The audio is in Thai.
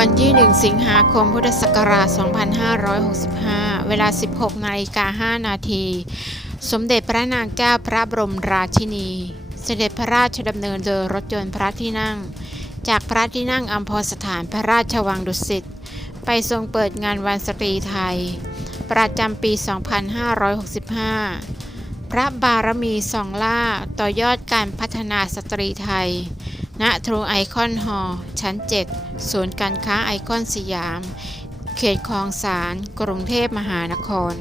วันที่ 1 สิงหาคมพุทธศักราช 2565 เวลา 16นาฬิกา5นาที สมเด็จพระนางเจ้าพระบรมราชินี เสด็จพระราชดำเนินโดยรถยนต์พระที่นั่ง จากพระที่นั่งอัมพรสถานพระราชวังดุสิต ไปทรงเปิดงานวันสตรีไทย ประจำปี 2565 พระบารมีสองล่าต่อยอดการพัฒนาสตรีไทย ณทรูไอคอนฮอลชั้น 7 ศูนย์การค้าไอคอนสยาม เขตคลองสานกรุงเทพมหานคร